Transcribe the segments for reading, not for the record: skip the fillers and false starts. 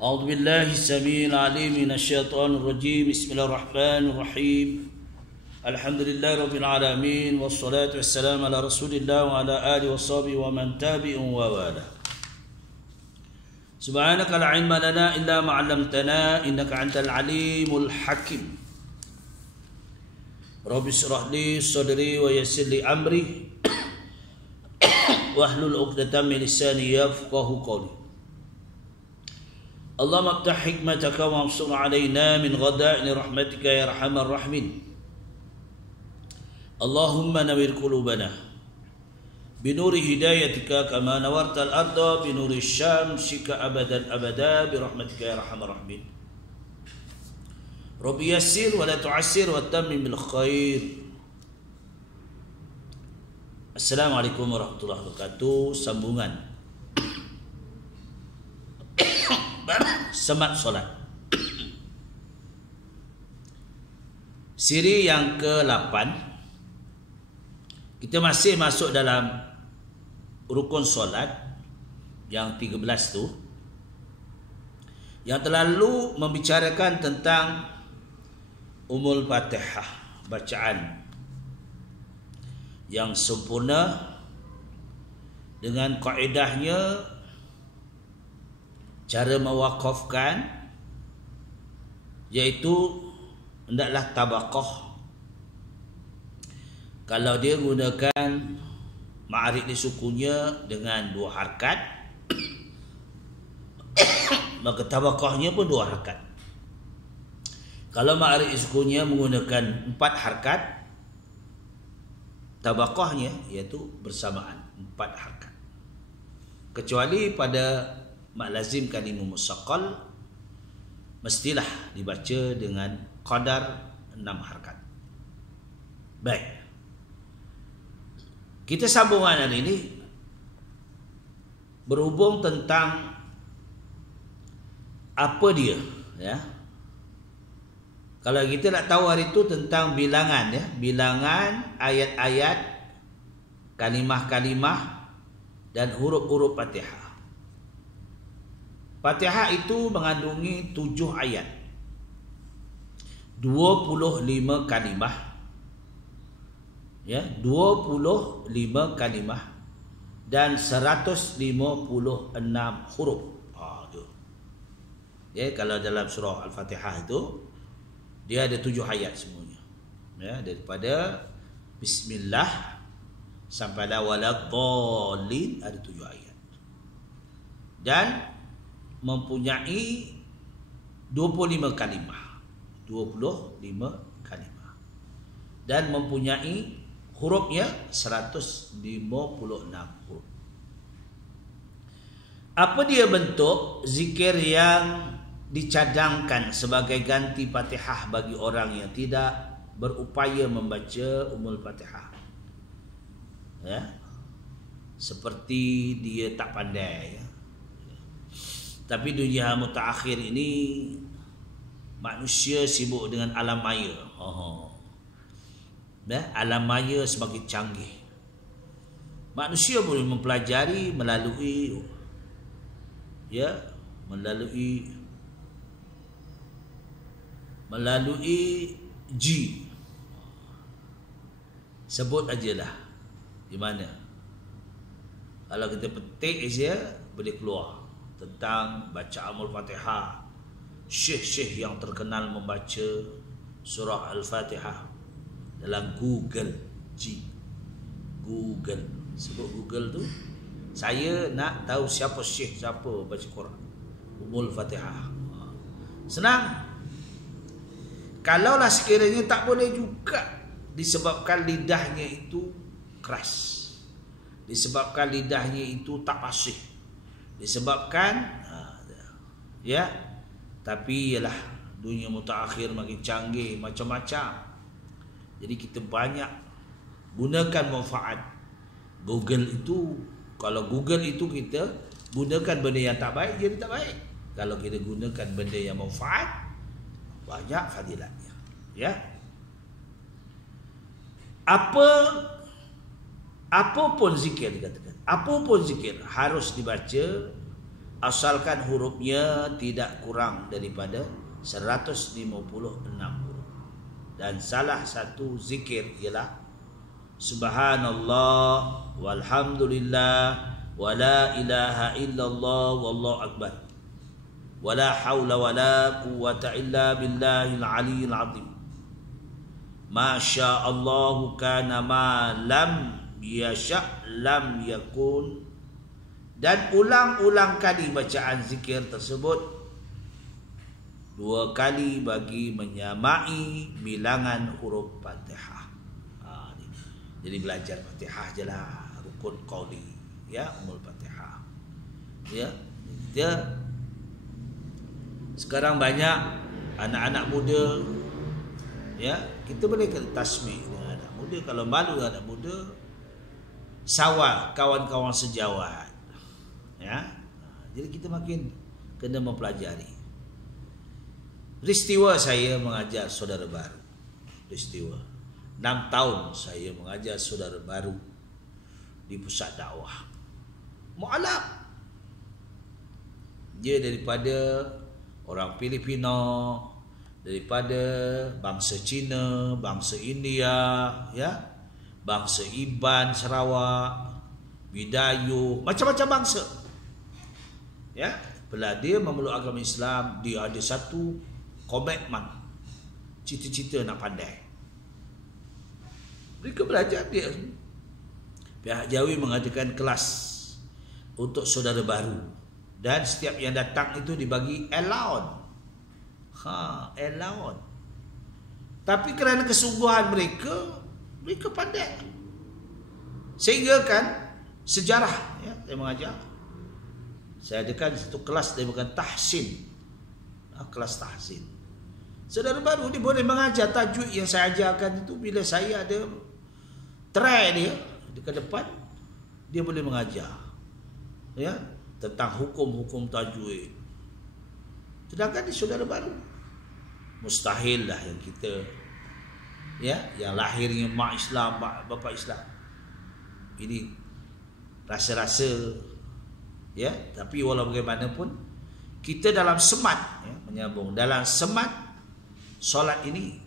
أعوذ بالله السميع العليم من الشيطان الرجيم. بسم الله الرحمن الرحيم. الحمد لله رب العالمين، والصلاة والسلام على رسول الله وعلى آله وصحبه ومن تبعهم ووالاه. سبحانك لا علم لنا إلا ما علمتنا إنك أنت العليم الحكيم. رب اشرح لي صدري ويسر لي أمري واحلل عقدة من لساني يفقهوا قولي. اللهم افتح حكمتك وانصر علينا من غدائن رحمتك يا أرحم الراحمين. اللهم نور قلوبنا بنور هدايتك كما نورت الأرض بنور شمسك أبدا أبدا برحمتك يا أرحم الراحمين. رب يسر ولا تعسر وتمم بالخير. Assalamualaikum warahmatullahi wabarakatuh. Sambungan semat solat. Siri yang ke-8. Kita masih masuk dalam rukun solat yang 13 tu, yang terlalu membicarakan tentang Ummul Fatihah, bacaan yang sempurna dengan kaedahnya, cara mewakafkan, iaitu hendaklah tabaqah. Kalau dia gunakan ma'arif di sukunya dengan 2 harakat, maka tabaqahnya pun 2 harakat. Kalau ma'arif di sukunya menggunakan 4 harakat, tabaqahnya iaitu bersamaan 4 harakat. Kecuali pada mak lazim kalimah musaqqal, mestilah dibaca dengan qadar 6 harakat. Baik, kita sambungan hari ini berhubung tentang apa dia, ya. Kalau kita nak tahu hari itu tentang bilangan, ya, bilangan ayat-ayat, kalimah-kalimah dan huruf-huruf Fatihah. Fatihah itu mengandungi 7 ayat, 25 kalimah, ya, 25 kalimah dan 156 huruf. Tu. Ya, kalau dalam surah Al-Fatihah itu dia ada 7 ayat semuanya. Ya, daripada bismillah sampai la waladhdallin ada 7 ayat. Dan mempunyai 25 kalimah, 25 kalimah, dan mempunyai hurufnya 156 huruf. Apa dia bentuk zikir yang dicadangkan sebagai ganti Fatihah bagi orang yang tidak berupaya membaca Ummul Fatihah? Ya, seperti dia tak pandai, ya. Tapi dunia mutaakhir ini manusia sibuk dengan alam maya. Alam maya semakin canggih. Manusia boleh mempelajari melalui, ya, melalui G. Sebut ajalah di mana. Kalau kita petik saja boleh keluar tentang baca Ummul Fatihah. Syekh-syekh yang terkenal membaca surah Al-Fatihah dalam Google. Google. Sebut Google tu, saya nak tahu siapa syekh, siapa baca Quran Ummul Fatihah. Senang. Kalaulah sekiranya tak boleh juga, disebabkan lidahnya itu keras, disebabkan lidahnya itu tak fasih, disebabkan ya, tapi ialah dunia mutaakhir makin canggih, macam-macam. Jadi kita banyak gunakan manfaat Google itu. Kalau Google itu kita gunakan benda yang tak baik, jadi tak baik. Kalau kita gunakan benda yang manfaat, banyak fadilatnya, ya. Apapun zikir dikatakan, apapun zikir harus dibaca asalkan hurufnya tidak kurang daripada 156 huruf. Dan salah satu zikir ialah Subhanallah walhamdulillah wa la ilaha illallah wallahu akbar wa la hawla wa la quwwata illa billahil aliyyil azim. Masya Allah kana ma lam yasha lam yakun. Dan ulang-ulang kali bacaan zikir tersebut 2 kali bagi menyamai bilangan huruf Fatihah. Jadi belajar Fatihah je lah, rukun qauli, ya, Ummul Fatihah. Ya, dia sekarang banyak anak-anak muda, ya, kita boleh tasbih dengan anak muda. Kalau malu anak muda, sawal kawan-kawan sejawat, ya. Jadi kita makin kena mempelajari. Peristiwa saya mengajar saudara baru, peristiwa 6 tahun saya mengajar saudara baru di pusat dakwah mu'alaf. Dia daripada orang Filipino, daripada bangsa Cina, bangsa India, ya, bangsa Iban Sarawak, Bidayu, macam-macam bangsa. Ya, bila dia memeluk agama Islam, dia ada satu komitmen, cita-cita nak pandai. Mereka belajar dia. Pihak Jawi mengadakan kelas untuk saudara baru, dan setiap yang datang itu dibagi allowance. Allowance. Tapi kerana kesungguhan mereka pandai. Sehingga kan sejarah, ya, saya mengajar. Saya adakan satu kelas dia bukan tahsin. Kelas tahsin. Saudara baru dia boleh mengajar tajwid yang saya ajarkan itu. Bila saya ada try dia di ke depan, dia boleh mengajar, ya, tentang hukum-hukum tajwid. Sedangkan di saudara baru mustahil lah yang kita, ya, yang lahirnya mak Islam, bapa Islam, ini rasa-rasa, ya. Tapi walau bagaimanapun kita dalam semat, ya, menyambung dalam semat solat ini,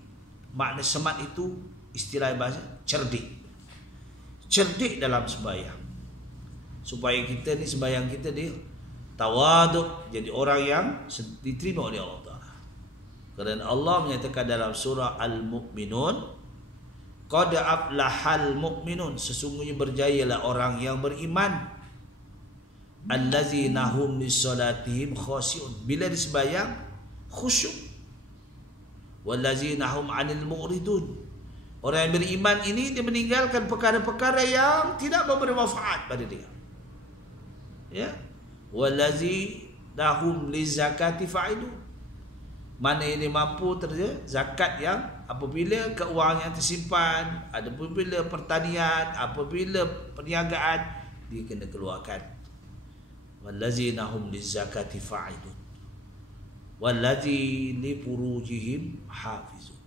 makna semat itu istilah bahasa cerdik. Cerdik dalam sembahyang, supaya kita ni sembahyang kita dia tawaduk, jadi orang yang diterima oleh Allah Ta'ala. Kerana Allah menyatakan dalam surah Al-Mu'minun, qad aflahal mu'minun, sesungguhnya berjayalah orang yang beriman, allazina hum lissalatihim khashi'un, bila disembahyang khusyuk, wallazina hum 'anil mu'ridun, orang yang beriman ini dia meninggalkan perkara-perkara yang tidak memberi manfaat pada dia. Ya. Wallazina hum lizakati fa'ilun, mana ini mampu terjadi zakat yang apabila keuangan yang tersimpan, apabila pertanian, apabila perniagaan, dia kena keluarkan. Wallazina hum lizakati fa'ilun wallazi li furujihim hafizun,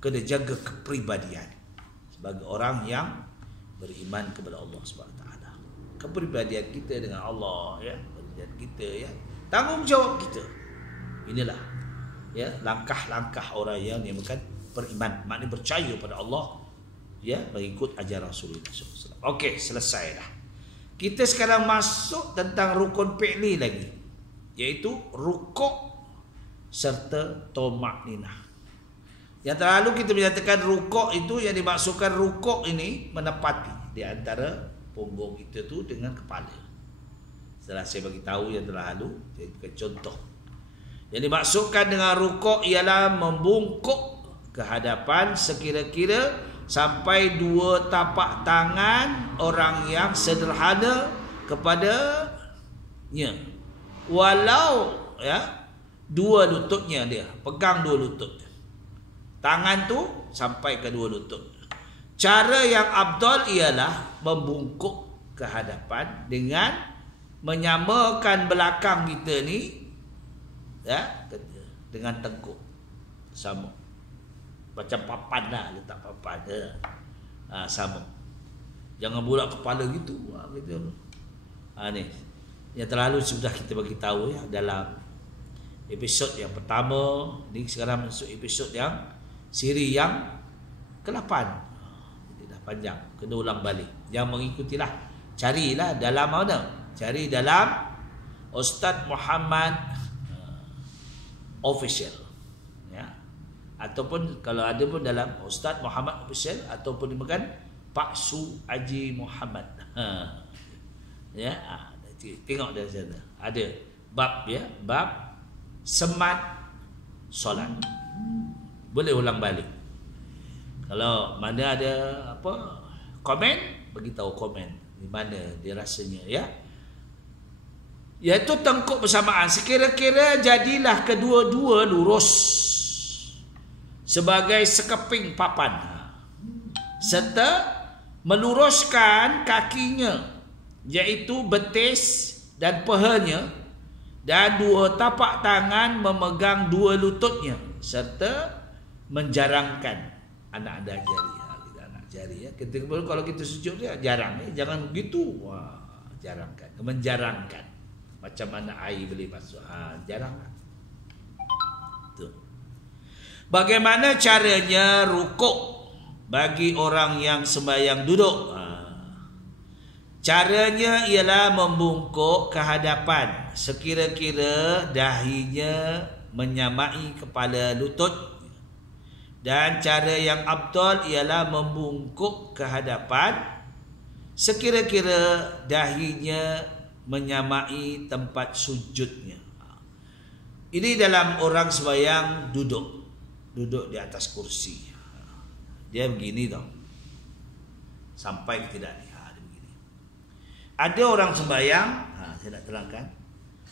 kena jaga kepribadian sebagai orang yang beriman kepada Allah Subhanahu Wa Taala. Kepribadian kita dengan Allah, ya, kepribadian kita, ya, tanggungjawab kita. Inilah, ya, langkah-langkah orang yang bukan beriman, maknanya percaya pada Allah, ya, mengikut ajaran Rasulullah SAW. Okey, selesai dah. Kita sekarang masuk tentang rukun fi'li lagi, iaitu rukuk serta tumakninah. Yang terlalu kita menyatakan rukuk itu, yang dimaksudkan rukuk ini menepati di antara punggung kita tu dengan kepala. Setelah saya bagi tahu yang terlalu, saya berikan contoh. Yang dimaksudkan dengan rukuk ialah membungkuk ke hadapan sekira-kira sampai 2 tapak tangan orang yang sederhana kepadanya. Walau, ya, 2 lututnya dia, pegang 2 lutut. Tangan tu sampai ke 2 lutut. Cara yang afdal ialah membungkuk ke hadapan dengan menyamakan belakang kita ni, ya, dengan tengkuk. Sama. Macam papan lah, letak papan dia. Sama. Jangan bulat kepala gitu. Gitu. Ni. yang terlalu sudah kita bagi tahu ya dalam episod yang pertama. Ni sekarang masuk episod yang siri yang ke-8. Jadi dah panjang, kena ulang balik. Yang mengikutilah, carilah dalam mana? Cari dalam Ustaz Muhammad Official. Ya. Ataupun kalau ada pun dalam Ustaz Muhammad Official ataupun dimakan Pak Su Haji Muhammad. Ya, tengok dari sana. Ada bab ya, bab semat solat. Boleh ulang balik. Kalau mana ada apa komen, bagi tahu komen di mana dia rasanya ya. Iaitu tengkuk bersamaan. Sekira-kira jadilah kedua-dua lurus sebagai sekeping papan, serta meluruskan kakinya, iaitu betis dan pahanya, dan dua tapak tangan memegang dua lututnya, serta menjarangkan anak jari. Kita anak jari ya. Kalau kita sujud ya jarang ya, jangan begitu. Wah, jarangkan, menjarangkan. Macam mana air boleh masuk? Jarangkan. Tuh. Bagaimana caranya rukuk bagi orang yang sembahyang duduk? Caranya ialah membungkuk ke hadapan sekira-kira dahinya menyamai kepala lutut. Dan cara yang afdal ialah membungkuk ke hadapan sekira-kira dahinya menyamai tempat sujudnya. Ini dalam orang sembahyang duduk di atas kursi. Dia begini tau, sampai tidak ni. Dia begini. Ada orang sembahyang, saya nak terangkan.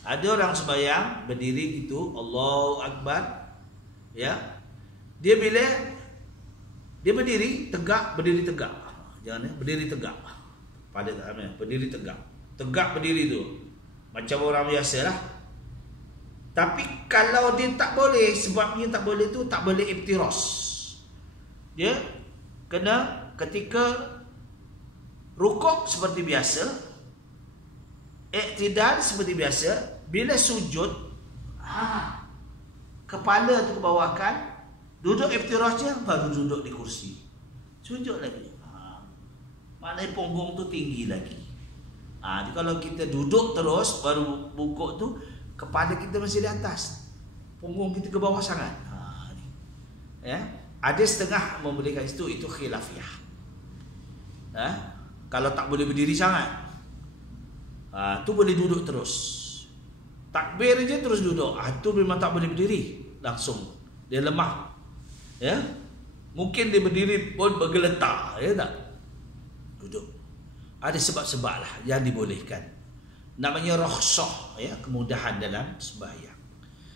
Ada orang sembahyang berdiri gitu, Allahu Akbar, ya. Dia bila dia berdiri tegak, jangan ya, berdiri tegak. Pada taknya berdiri tegak. Tegak berdiri tu macam orang biasa lah. Tapi kalau dia tak boleh, sebabnya tak boleh tu tak boleh iftiras. Dia kena ketika rukuk seperti biasa, iktidal seperti biasa, bila sujud kepala tu kebawahkan, duduk iftirasnya, baru duduk di kursi, sujud lagi. Maknanya punggung tu tinggi lagi. Jadi kalau kita duduk terus baru bungkuk tu, kepala kita masih di atas, punggung kita ke bawah sangat. Ya, ada setengah membolehkan itu khilafiyah. Kalau tak boleh berdiri sangat, tu boleh duduk terus. Takbir je terus duduk, tu memang tak boleh berdiri langsung, dia lemah. Ya, mungkin dia berdiri pun bergeletar, ya tak? Duduk. Ada sebab-sebab lah yang dibolehkan. Namanya rukhsah, ya, kemudahan dalam sembahyang.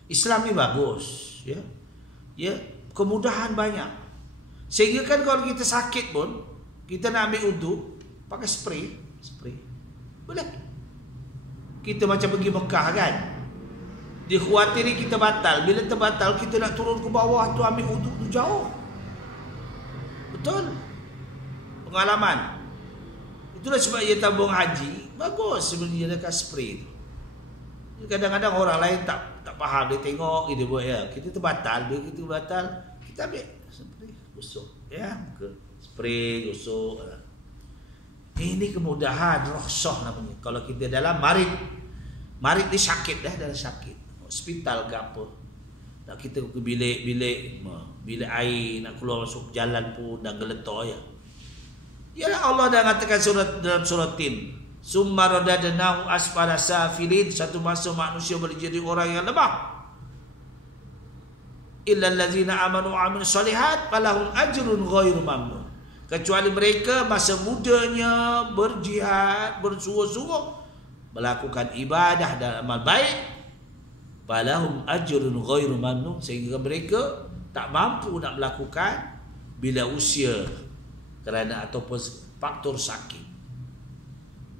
Islam ni bagus, ya. Ya, kemudahan banyak. Sehingga kan kalau kita sakit pun, kita nak ambil uduk, pakai spray. Boleh. Kita macam pergi Mekah kan, dikhawatiri kita batal. Bila terbatal, kita nak turun ke bawah tu ambil uduk tu jauh. Betul. Pengalaman. Itulah sebab ia tabung haji bagus sebenarnya dekat spray tu. Kadang-kadang orang lain tak faham, dia tengok dia buat ya. Kita terbatal, bila kita batal, kita ambil spray gosok ya, ke spray gosok. Ini kemudahan rukhsah namanya. Kalau kita dalam marid ni sakit dah, dalam sakit hospital ke apa, nak kita ke bilik air, nak keluar masuk jalan pun dah geletar ya. Yalah Allah dah katakan dalam surat Tin, summa radadnahu asfala safilin, satu masa manusia boleh jadi orang yang lemah. Illa allazina amanu wa amilus solihat falahum ajrun ghairu mamnun. Kecuali mereka masa mudanya berjihad, bersungguh-sungguh melakukan ibadah dan amal baik, falahum ajrun ghairu mamnun, sehingga mereka tak mampu nak melakukan bila usia kerana ataupun faktor sakit.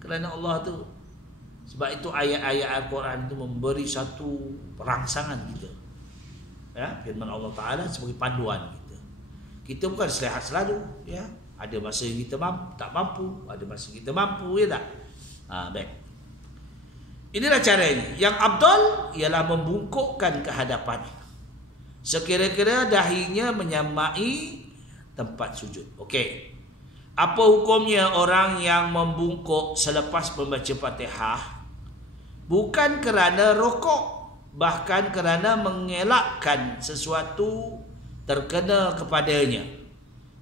Kerana Allah tu, sebab itu ayat-ayat Al-Quran itu memberi satu perangsangan kita. Ya, firman Allah Taala sebagai panduan kita. Kita bukan sihat selalu, ya. Ada masa kita tak mampu, ada masa kita mampu, ya tak? Baik. Inilah caranya. Yang afdal ialah membungkukkan ke hadapan, sekira-kira dahinya menyamai tempat sujud. Okey. Apa hukumnya orang yang membungkuk selepas membaca Fatihah? Bukan kerana rokok, bahkan kerana mengelakkan sesuatu terkena kepadanya.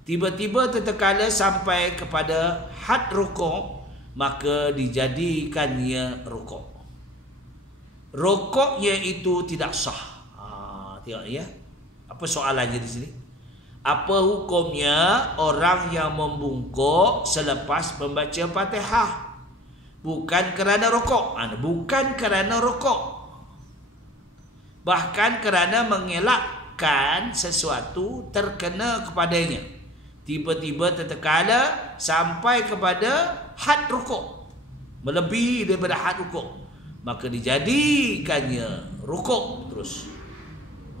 Tiba-tiba tertekala sampai kepada had rokok, maka dijadikannya rokok. Rokoknya itu tidak sah. Tengok ya. Apa soalannya di sini? Apa hukumnya orang yang membungkuk selepas membaca Fatihah? Bukan kerana rokok. Bukan kerana rokok, bahkan kerana mengelakkan sesuatu terkena kepadanya. Tiba-tiba tertekala sampai kepada had rokok, melebihi daripada had rokok, maka dijadikannya rokok terus.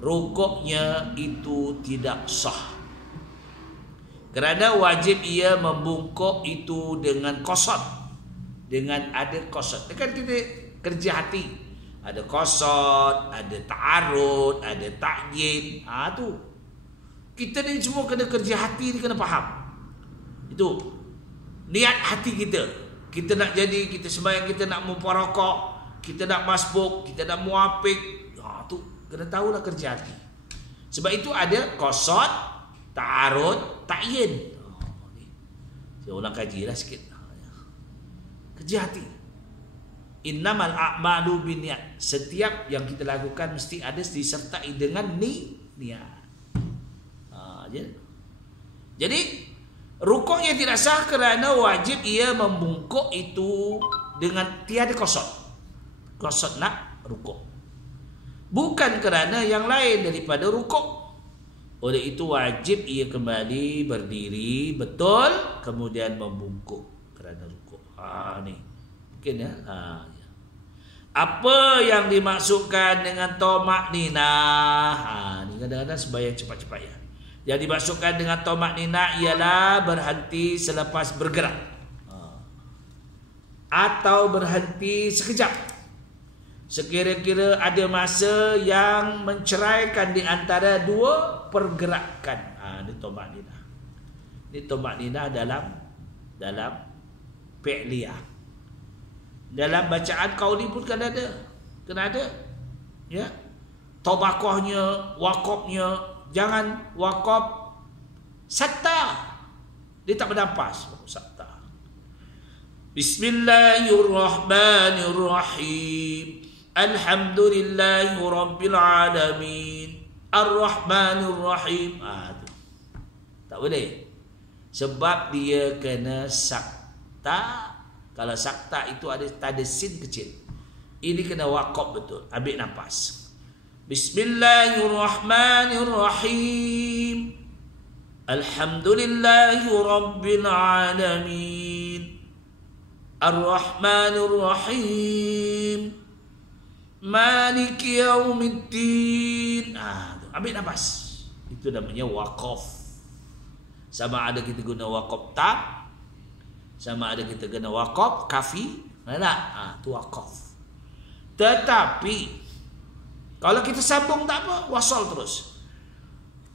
Rokoknya itu tidak sah, kerana wajib ia membungkuk itu dengan qasad, dengan ada qasad. Kan kita kerja hati, ada qasad, ada ta'arud, ada ta'yin. Tu kita ni semua kena kerja hati ni, kena faham. Itu niat hati kita. Kita nak jadi, kita sembahyang, kita nak muparakah, kita nak masbuk, kita nak muafiq. Tu kena tahulah kerja hati. Sebab itu ada qasad, ta'arud, ta'yin. Saya ulang kajilah sikit. Kerja hati. Innamal a'malu binniyat. Setiap yang kita lakukan mesti ada disertai dengan niat. Jadi rukuknya tidak sah kerana wajib ia membungkuk itu dengan tiada qasad. Qasad nak rukuk, bukan kerana yang lain daripada rukuk. Oleh itu wajib ia kembali berdiri betul, kemudian membungkuk kerana rukuk. Ni mungkin ya. Apa yang dimaksudkan dengan tamak-ninah? Ni kadang-kadang sembahyang cepat-cepat ya. Yang dimaksudkan dengan tamak-ninah ialah berhenti selepas bergerak, atau berhenti sekejap, sekira-kira ada masa yang menceraikan di antara dua pergerakan. Ini tamak-ninah. Ini tamak-ninah dalam fi'liyah. Dalam bacaan qauli pun kena ada. Ya. Tabaqahnya, waqafnya, jangan waqaf satta. Dia tak bernafas. Satta. Bismillahirrahmanirrahim. Alhamdulillahi rabbil alamin. Ar-Rahmanir-Rahim. Tak boleh. Sebab dia kena sakta. Kalau sakta itu ada sin kecil. Ini kena waqaf betul. Ambil nafas. Bismillahirrahmanirrahim. Alhamdulillahi rabbil alamin. Ar-Rahmanir-Rahim. Maliki yaumiddin. Ambil nafas. Itu namanya waqaf. Sama ada kita guna waqaf tam, sama ada kita guna waqaf kafi. Itu waqaf. Tetapi kalau kita sambung tak apa, wasal terus.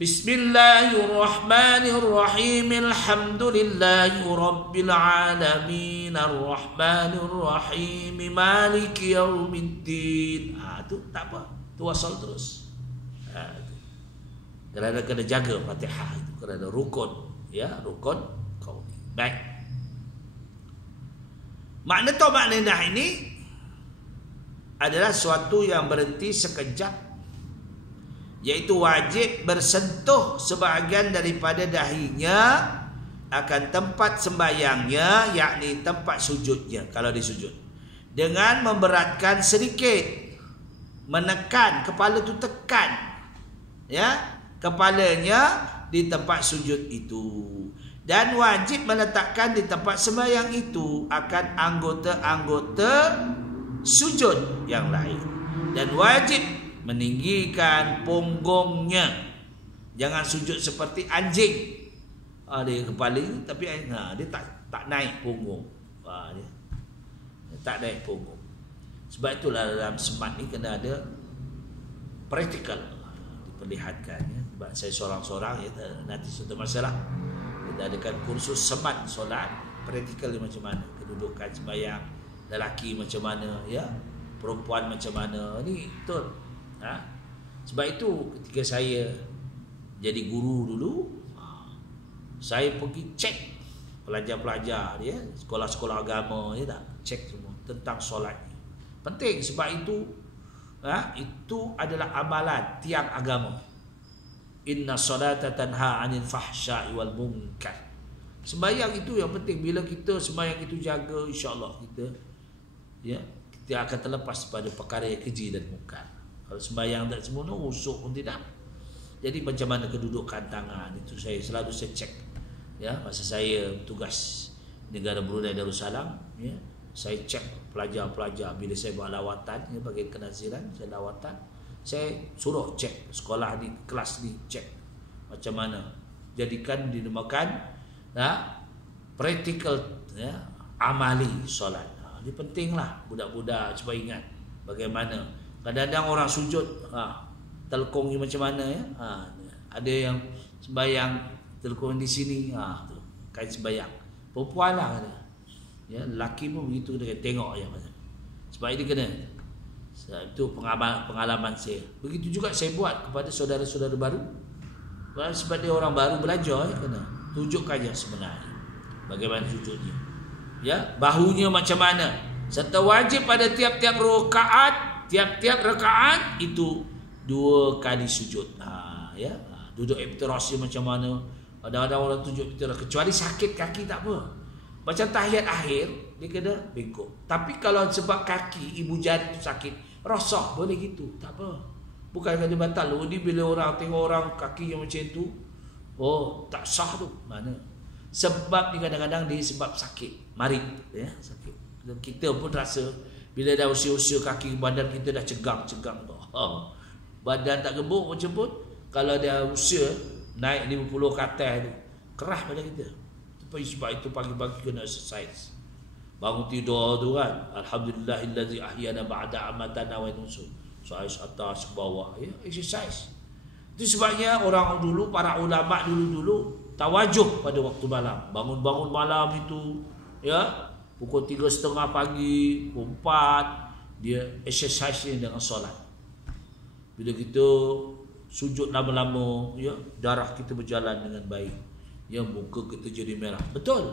Bismillahirrahmanirrahim. Alhamdulillahi rabbil alamin. Ar-Rahmanir-Rahim. Maliki yaumiddin. Tu tak apa. Tu wasal terus. Kerana kena jaga Fatihah itu, kerana rukun, ya, rukun qauli. Baik. Makna tamak-ninah ini adalah suatu yang berhenti sekejap, iaitu wajib bersentuh sebahagian daripada dahinya akan tempat sembahyangnya, yakni tempat sujudnya kalau disujud, dengan memberatkan sedikit, menekan kepala tu, tekan ya kepalanya di tempat sujud itu, dan wajib meletakkan di tempat sembahyang itu akan anggota-anggota sujud yang lain, dan wajib meninggikan punggungnya. Jangan sujud seperti anjing. Dia kepala tapi dia tak naik punggung. Dia tak naik punggung. Sebab itulah dalam semat ni kena ada praktikal, diperlihatkan ya. Sebab saya seorang-seorang ya, nanti suatu masalah kita adakan kursus semat solat, praktikal dia macam mana, kedudukan sembahyang, lelaki macam mana ya, perempuan macam mana, ni betul. Sebab itu ketika saya jadi guru dulu, saya pergi cek pelajar-pelajar dia, sekolah-sekolah agama ya, tak cek semua tentang solat. Penting sebab itu itu adalah amalan tiang agama. Inna solata tanha 'anil fahsya'i wal munkar. Sembahyang itu yang penting. Bila kita sembahyang itu jaga, insya-Allah kita akan terlepas pada perkara yang keji dan munkar. Kalau sembahyang tak sempurna, usuk pun tidak. Jadi macam mana kedudukan tangan itu saya selalu cek. Ya, masa saya tugas negara Brunei Darussalam, ya, saya cek pelajar-pelajar bila saya buat lawatan ya, bagi kenaziran saya lawatan, saya suruh cek sekolah ni, kelas ni, cek macam mana, jadikan dinamakan practical ya, amali solat. Ini pentinglah budak-budak supaya ingat bagaimana. Kadang-kadang orang sujud telkong macam mana ya, ada yang sembahyang telkong di sini, tu kain sembahyang perempuan lah kata. Ya, lelaki pun begitu, dia tengok je macam. Sebab ini kena. Itu pengalaman saya. Begitu juga saya buat kepada saudara-saudara baru. Sebab dia orang baru belajar, kena tunjukkan yang sebenarnya. Bagaimana sujudnya. Ya, bahunya macam mana. Serta wajib pada tiap-tiap rakaat itu 2 kali sujud. Ya, duduk iftirasnya macam mana. Kadang-kadang orang tunjuk iftiras, kecuali sakit kaki tak apa. Macam tahiyat akhir, dia kena bengkok. Tapi kalau sebab kaki, ibu jari tu sakit, rosak boleh gitu, tak apa. Bukan kena batal. Ni bila orang tengok orang kaki yang macam tu, tak sah tu. Mana? Sebab ni kadang-kadang dia sebab sakit, marit, ya, sakit. Dan kita pun rasa bila dah usia-usia kaki, badan kita dah cegang-cegang tu. Badan tak gebuk macam pun, kalau dah usia naik 50 ke atas tu, kerah badan kita. Sebab itu pagi-pagi kena exercise. Bangun tidur tu kan, alhamdulillahillazi ahyana ba'da amatana wa nusul. Exercise atas bawah ya, exercise. Itu sebabnya orang dulu, para ulama dulu tawajuh pada waktu malam. Bangun-bangun malam itu ya, pukul 3:30 pagi, pukul 4 dia exercise dengan solat. Bila kita sujud lama-lama ya, darah kita berjalan dengan baik. Yang muka kita jadi merah. Betul.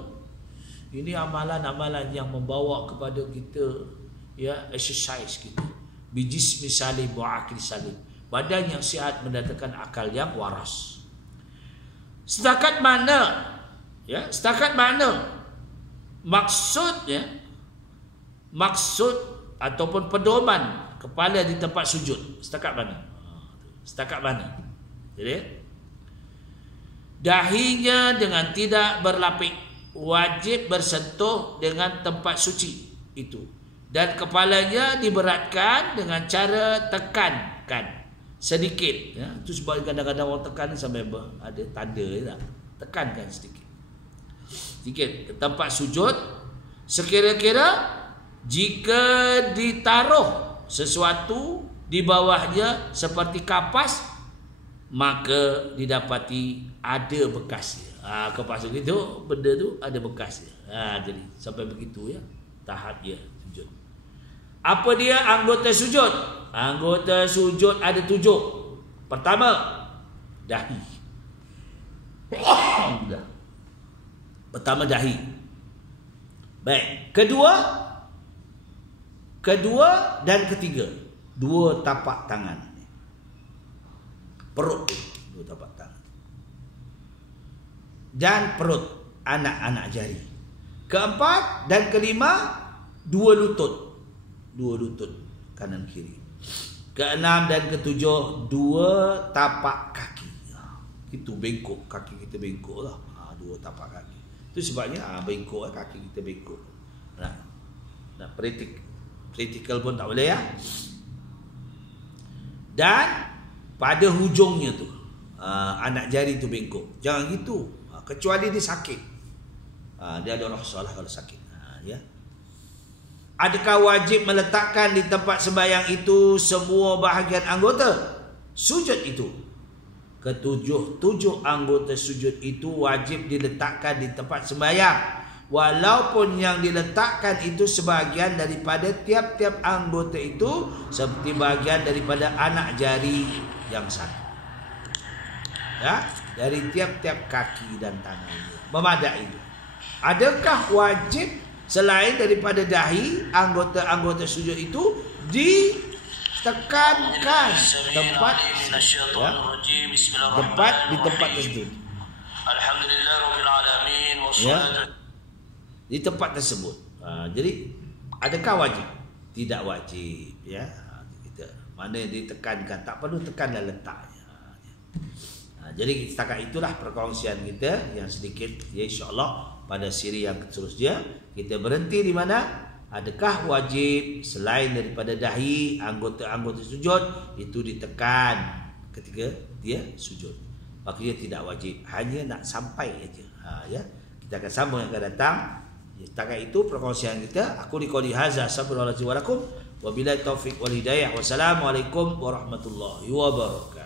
Ini amalan-amalan yang membawa kepada kita ya, exercise kita. Bijismi salim wa akli salim. Badan yang sihat mendatangkan akal yang waras. Setakat mana ya, setakat mana maksud ataupun pedoman kepala di tempat sujud, setakat mana? Setakat mana? Jadi dahinya dengan tidak berlapik, wajib bersentuh dengan tempat suci itu, dan kepalanya diberatkan dengan cara tekankan sedikit ya. Itu sebab kadang-kadang orang tekan ni sampai ada tanda ya, tekankan sedikit ke tempat sujud. Sekira-kira jika ditaruh sesuatu di bawahnya seperti kapas, maka didapati ada bekasnya. Kapas itu benda tu ada bekasnya. Jadi sampai begitu ya tahap dia sujud. Apa dia anggota sujud? Anggota sujud ada 7. Pertama, dahi. Pertama dahi. Baik. Kedua dan ketiga, 2 tapak tangan. Perut tu, 2 tapak tangan. Dan perut, anak-anak jari. Keempat dan kelima, 2 lutut. 2 lutut kanan kiri. Keenam dan ketujuh, 2 tapak kaki. Itu bengkok, kaki kita bengkok lah. 2 tapak kaki. Itu sebabnya bengkok, kaki kita bengkok. Nah, praktikal pun tak boleh ya. Dan pada hujungnya tu, anak jari tu bengkok. Jangan gitu. Kecuali dia sakit. Dia ada rasa lah kalau sakit. Ya. Adakah wajib meletakkan di tempat sembahyang itu semua bahagian anggota sujud itu? Tujuh anggota sujud itu wajib diletakkan di tempat sembahyang, walaupun yang diletakkan itu sebahagian daripada tiap-tiap anggota itu seperti bahagian daripada anak jari yang satu, ya, dari tiap-tiap kaki dan tangan itu memadai itu. Adakah wajib selain daripada dahi anggota-anggota sujud itu ditekankan tempat, ya, di tempat tersebut, ya, di tempat tersebut. Jadi adakah wajib? Tidak wajib, ya. Kita mana ditekankan, tak perlu tekanlah letaknya. Jadi setakat itulah perkongsian kita yang sedikit, ya, insya-Allah pada siri yang seterusnya kita berhenti di mana adakah wajib selain daripada dahi anggota-anggota sujud itu ditekan ketika dia sujud. Maknanya tidak wajib, hanya nak sampai aja. Ya, kita akan sambung yang akan datang. Ya, setakat itu perkongsian kita. Aku liqauli hadza sabran wa lakum wa billahi taufik wal hidayah. Wassalamualaikum warahmatullahi wabarakatuh.